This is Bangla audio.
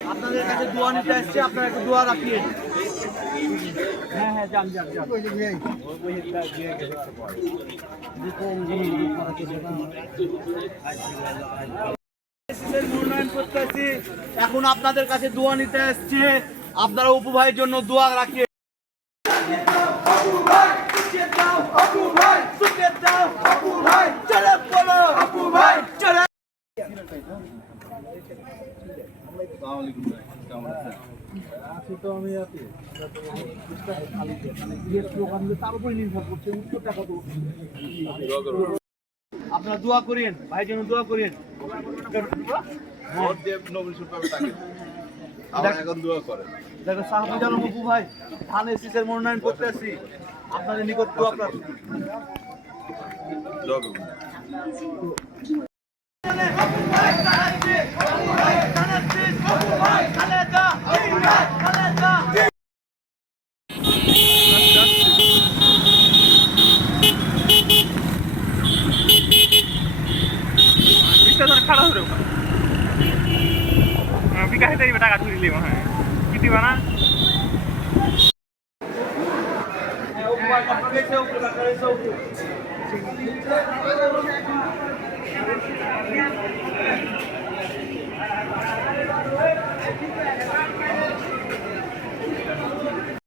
আপনাদের কাছে দোয়া নিতে আসছে আপনারা একটু দোয়া রাখিয়ে হ্যাঁ হ্যাঁ যান যান যান। মনোনয়ন করতে আসছি। এখন আপনাদের কাছে দোয়া নিতে আসছে। আপনারা উপভাইয়ের জন্য দোয়া রাখিয়ে আপনারা দোয়া করেন ভাই জন্য দোয়া করেন। দেখো সাহাবি জানো মকু ভাই ধানের শীষের মনোনয়ন করতে আপনাদের নিকট দোয়া প্রার্থী ধরে বিকাশে দিবে টাকা ধরিলি হ্যাঁ কি দিবা না